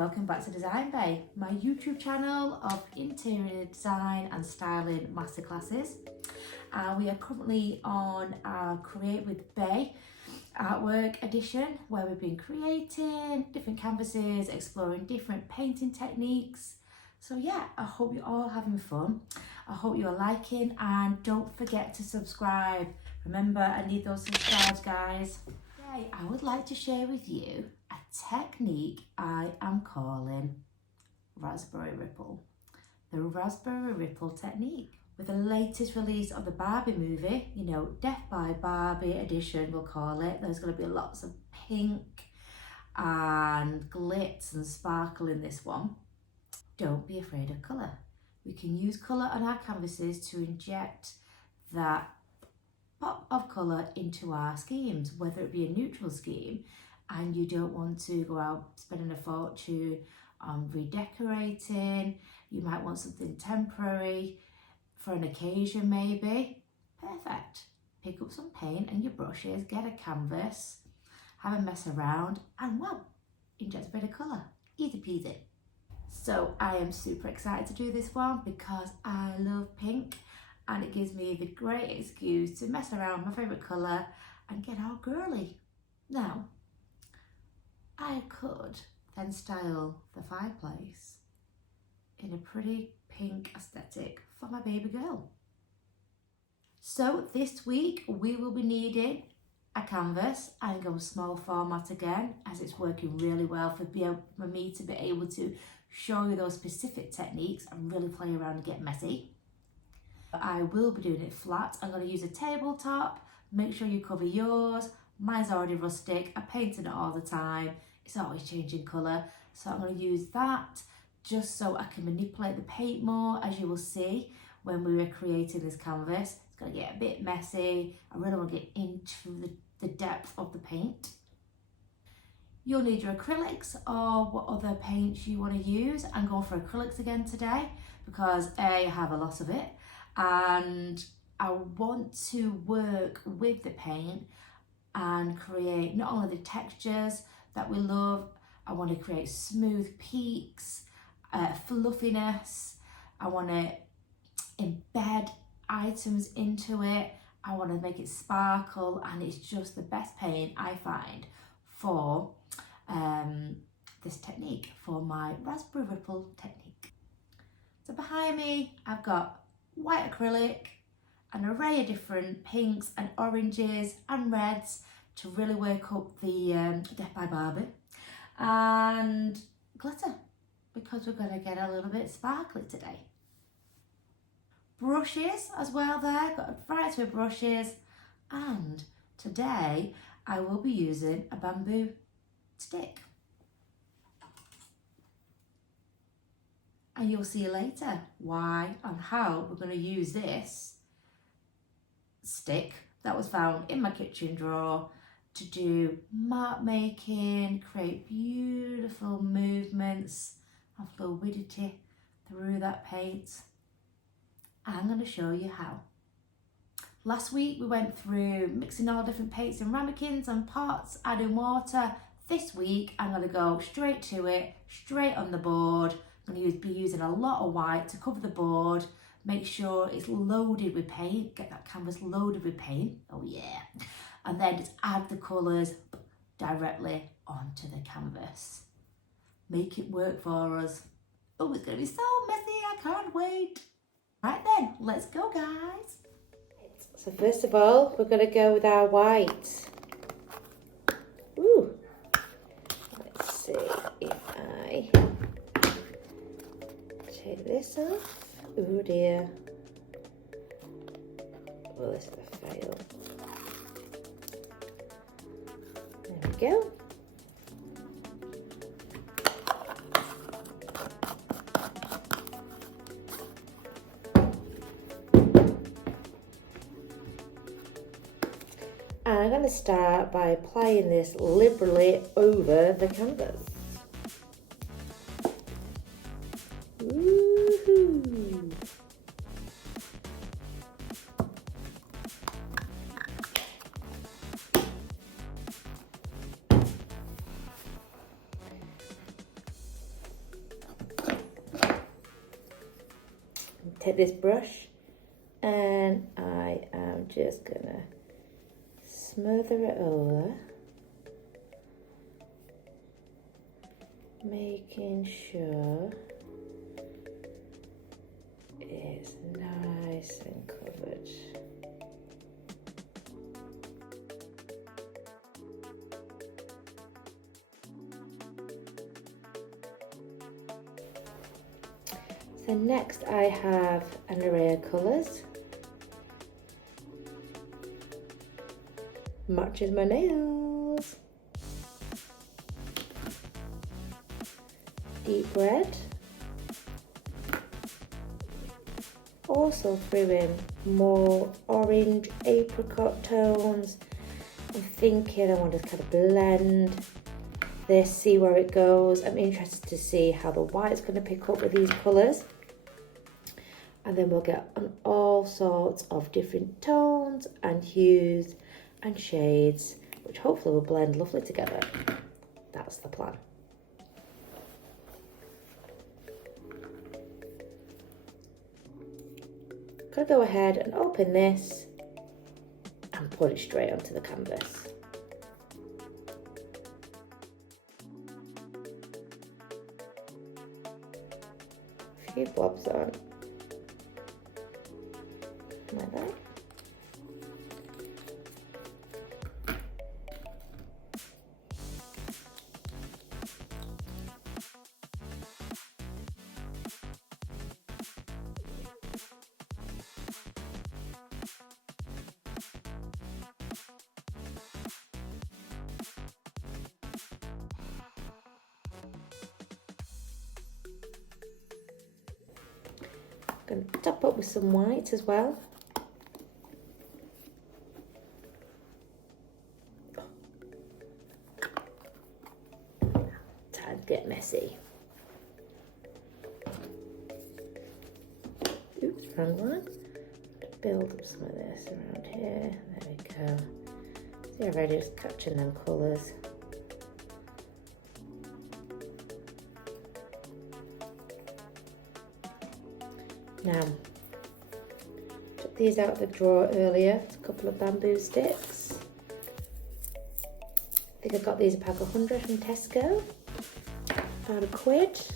welcome back to DesignBeau, my YouTube channel of interior design and styling masterclasses. We are currently on our Create with Beau artwork edition, where we've been creating different canvases, exploring different painting techniques. So yeah, I hope you're all having fun. I hope you're liking, and don't forget to subscribe. Remember, I need those subscribes, guys. Today, I would like to share with you a technique I am calling Raspberry Ripple. The Raspberry Ripple technique. With the latest release of the Barbie movie, you know, Death by Barbie edition, we'll call it, there's going to be lots of pink and glitz and sparkle in this one. Don't be afraid of colour. We can use colour on our canvases to inject that pop of colour into our schemes, whether it be a neutral scheme and you don't want to go out spending a fortune on redecorating, you might want something temporary for an occasion maybe. Perfect. Pick up some paint and your brushes, get a canvas, have a mess around, and well, inject a bit of colour. Easy peasy. So I am super excited to do this one because I love pink, and it gives me the great excuse to mess around with my favourite colour and get all girly. Now, I could then style the fireplace in a pretty pink aesthetic for my baby girl. So this week we will be needing a canvas. I'm going small format again, as it's working really well for me to be able to show you those specific techniques and really play around and get messy. I will be doing it flat. I'm going to use a tabletop. Make sure you cover yours. Mine's already rustic. I paint it all the time. It's always changing colour. So I'm going to use that just so I can manipulate the paint more, as you will see when we were creating this canvas. It's going to get a bit messy. I really want to get into the depth of the paint. You'll need your acrylics or what other paints you want to use. I'm going for acrylics again today because I have a lot of it, and I want to work with the paint and create not only the textures that we love, I want to create smooth peaks, fluffiness. I want to embed items into it. I want to make it sparkle, and it's just the best paint I find for this technique, for my Raspberry Ripple technique. So behind me, I've got white acrylic, an array of different pinks and oranges and reds to really work up the Death by Barbie, and glitter, because we're going to get a little bit sparkly today. Brushes as well there, got a variety of brushes, and today I will be using a bamboo stick. And you'll see later why and how we're going to use this stick that was found in my kitchen drawer to do mark making, create beautiful movements and fluidity through that paint. I'm going to show you how. Last week we went through mixing all different paints in ramekins and pots, adding water. This week I'm going to go straight to it, straight on the board. I'm going to be using a lot of white to cover the board. Make sure it's loaded with paint. Get that canvas loaded with paint. Oh yeah. And then just add the colours directly onto the canvas. Make it work for us. Oh, it's going to be so messy. I can't wait. Right then, let's go, guys. So first of all, we're going to go with our white. Ooh. Let's see if I take this off. Oh dear. Well, this is a fail. There we go. And I'm going to start by applying this liberally over the canvas. Woohoo! take this brush and I am just gonna smother it over, making sure it's nice and covered. So next I have an array of colours. Matches my nails. Deep red. Also threw in more orange apricot tones. I'm thinking I want to kind of blend this, see where it goes. I'm interested to see how the white's going to pick up with these colours. And then we'll get on all sorts of different tones and hues and shades, which hopefully will blend lovely together. That's the plan. Gonna go ahead and open this and put it straight onto the canvas. A few blobs on, like that. Going to top up with some white as well. Time to get messy. Oops, wrong one. Build up some of this around here. There we go. See, I've already just catching them colours. Now, took these out of the drawer earlier. It's a couple of bamboo sticks. I think I got these a pack of 100 from Tesco. About £1.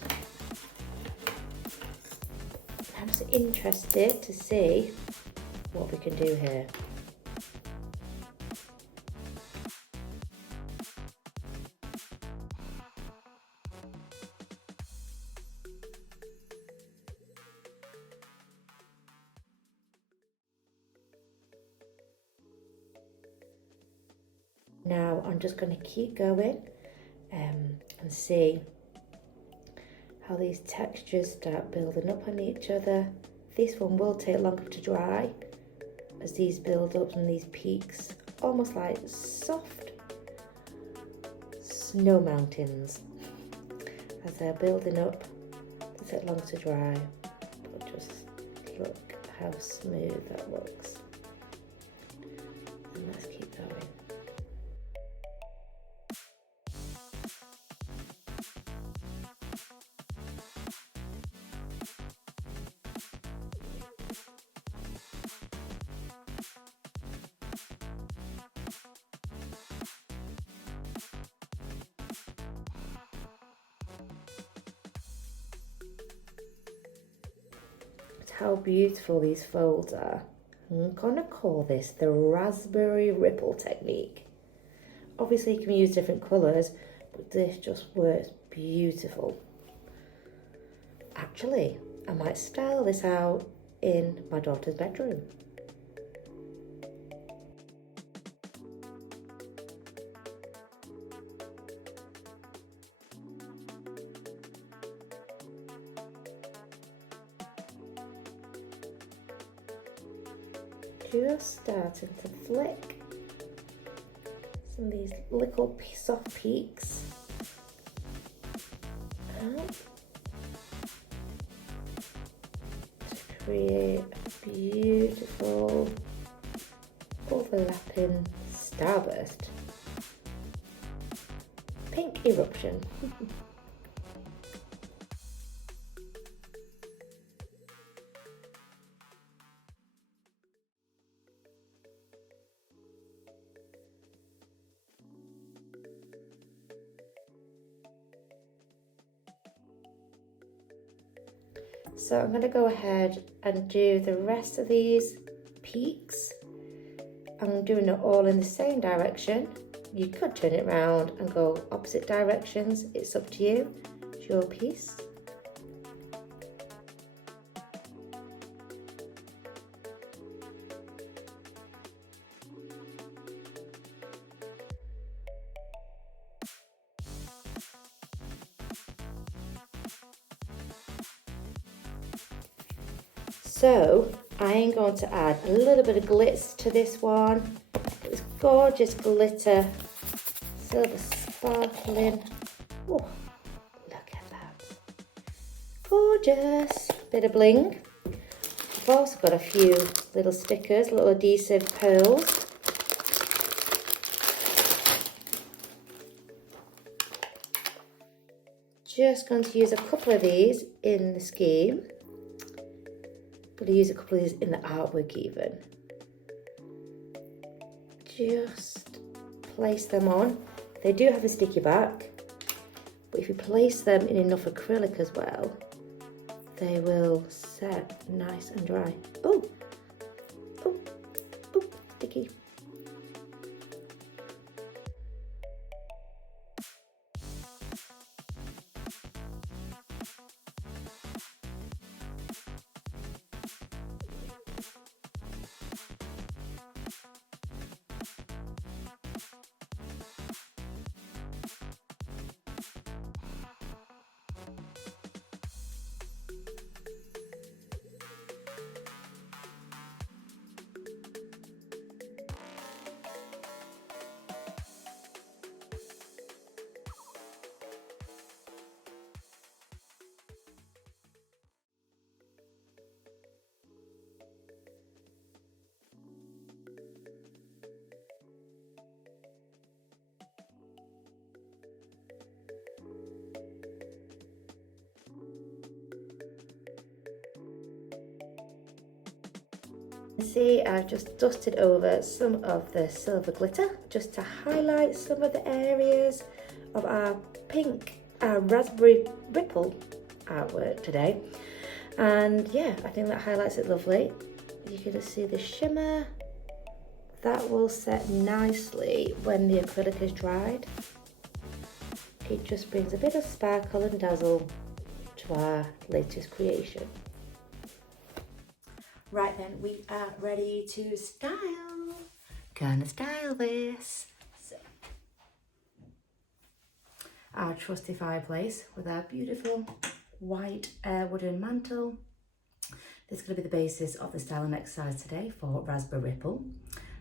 I'm just interested to see what we can do here. Now I'm just going to keep going and see how these textures start building up on each other. This one will take longer to dry as these build up and these peaks, almost like soft snow mountains. As they're building up, they take longer to dry, but just look how smooth that looks. And let's keep going. How beautiful these folds are. I'm gonna call this the raspberry ripple technique. Obviously you can use different colours, but this just works beautiful. Actually, I might style this out in my daughter's bedroom. Just starting to flick some of these little soft peaks out to create a beautiful overlapping starburst. Pink eruption. So I'm going to go ahead and do the rest of these peaks. I'm doing it all in the same direction. You could turn it around and go opposite directions. It's up to you. It's your piece. So I am going to add a little bit of glitz to this one. It's gorgeous glitter, silver sparkling. Oh, look at that. Gorgeous. Bit of bling. I've also got a few little stickers, little adhesive pearls. Just going to use a couple of these in the scheme. I'm going to use a couple of these in the artwork even. Just place them on. They do have a sticky back, but if you place them in enough acrylic as well, they will set nice and dry. Oh, oh, oh, sticky. See, I've just dusted over some of the silver glitter just to highlight some of the areas of our pink, our raspberry ripple artwork today. And yeah, I think that highlights it lovely. You can just see the shimmer. That will set nicely when the acrylic is dried. It just brings a bit of sparkle and dazzle to our latest creation. Right then, we are ready to style. Gonna style this. So, our trusty fireplace with our beautiful white wooden mantle. This is going to be the basis of the styling exercise today for Raspberry Ripple.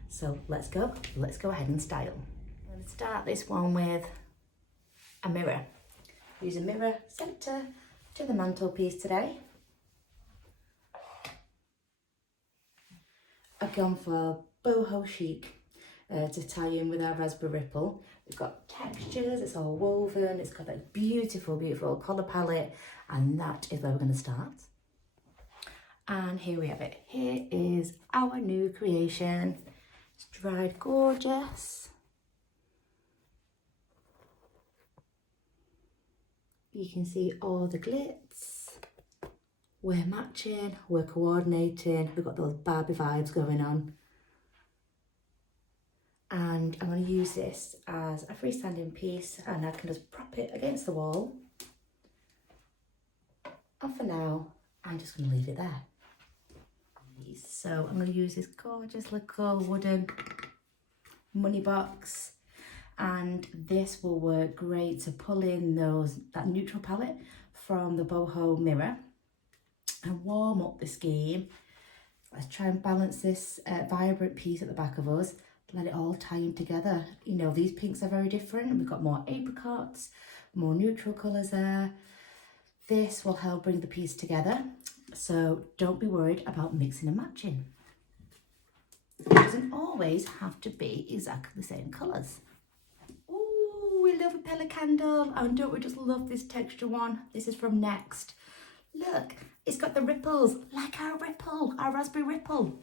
So let's go ahead and style. I'm going to start this one with a mirror. Use a mirror centre to the mantelpiece today. I've gone for boho chic to tie in with our Raspberry Ripple. We've got textures, it's all woven, it's got that beautiful, beautiful colour palette, and that is where we're going to start. And here we have it. Here is our new creation. It's dried gorgeous. You can see all the glitz. We're matching, we're coordinating, we've got those Barbie vibes going on. And I'm going to use this as a freestanding piece, and I can just prop it against the wall. And for now, I'm just going to leave it there. So I'm going to use this gorgeous little wooden money box, and this will work great to pull in that neutral palette from the boho mirror and warm up the scheme. Let's try and balance this vibrant piece at the back of us, let it all tie in together. You know, these pinks are very different. We've got more apricots, more neutral colours there. This will help bring the piece together, so don't be worried about mixing and matching. It doesn't always have to be exactly the same colours. Ooh, we love a pillar candle, and don't we just love this texture one? This is from Next. Look, it's got the ripples, like our ripple, our raspberry ripple.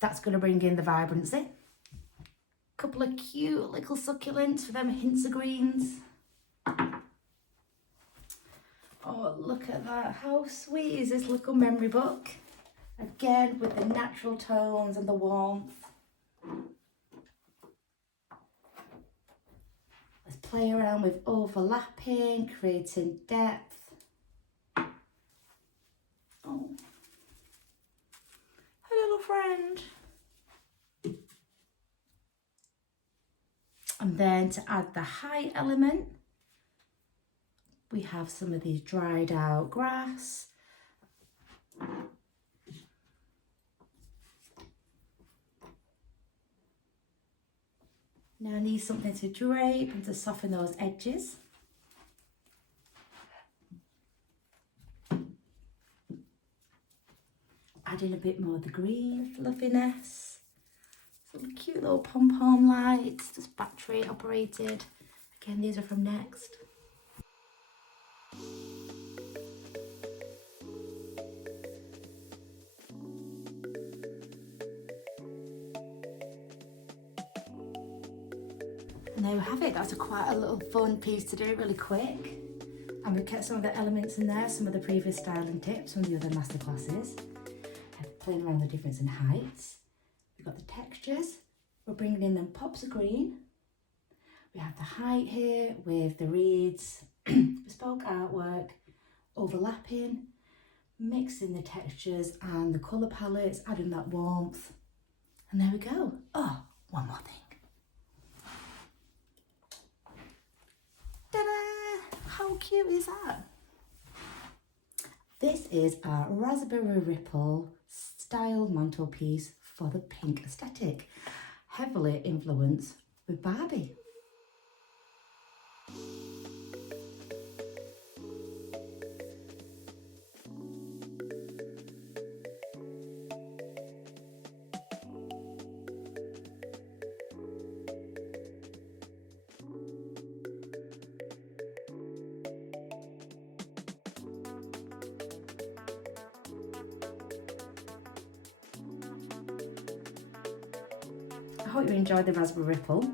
That's going to bring in the vibrancy. Couple of cute little succulents for them hints of greens. Oh, look at that. How sweet is this little memory book? Again, with the natural tones and the warmth. Let's play around with overlapping, creating depth. Oh, a little friend. And then to add the height element, we have some of these dried out grass. Now I need something to drape and to soften those edges. Adding a bit more of the green fluffiness. Some cute little pom-pom lights, just battery operated. Again, these are from Next. And there we have it. That's quite a little fun piece to do really quick. And we kept some of the elements in there, some of the previous styling tips from the other masterclasses. Playing around the difference in heights. We've got the textures. We're bringing in them pops of green. We have the height here with the reeds, bespoke artwork, overlapping, mixing the textures and the colour palettes, adding that warmth. And there we go. Oh, one more thing. Ta-da! How cute is that? This is our Raspberry Ripple style mantelpiece for the pink aesthetic, heavily influenced with Barbie. I hope you enjoyed the Raspberry Ripple.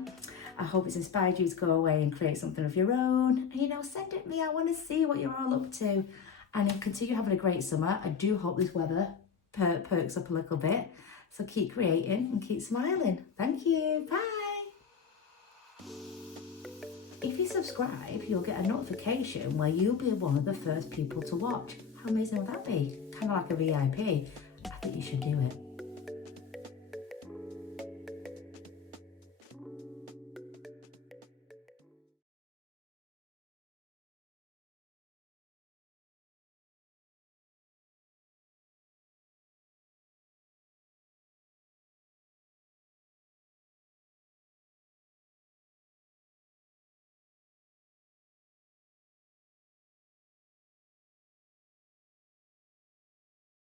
I hope it's inspired you to go away and create something of your own. And, you know, send it me. I want to see what you're all up to. And continue having a great summer. I do hope this weather perks up a little bit. So keep creating and keep smiling. Thank you. Bye. If you subscribe, you'll get a notification where you'll be one of the first people to watch. How amazing would that be? Kind of like a VIP. I think you should do it.